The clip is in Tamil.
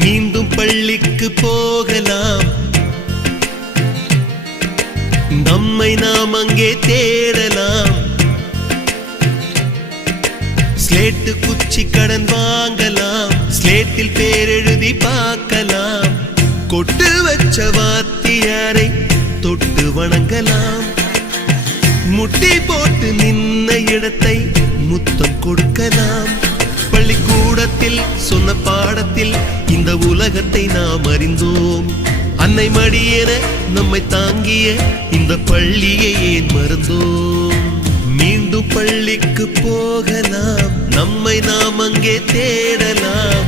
மீண்டும் பள்ளிக்கு போகலாம், நம்மை நாம் அங்கே தேடலாம். ஸ்லேட்டு குச்சி கடன் வாங்கலாம், ஸ்லேட்டில் பேரெழுதி பார்க்கலாம். கொட்டு வச்ச வாத்தியாரை தொட்டு வணங்கலாம். முட்டி போட்டு நின்ன இடத்தை முத்தம் கொடுக்கலாம். பள்ளிக்கூடத்தில் சொன்ன பாடத்தில் இந்த உலகத்தை நாம் அறிந்தோம். அன்னை மடியென நம்மை தாங்கிய இந்த பள்ளியை ஏன் மறந்தோம்? மீண்டும் பள்ளிக்கு போகலாம், நம்மை நாம் அங்கே தேடலாம்.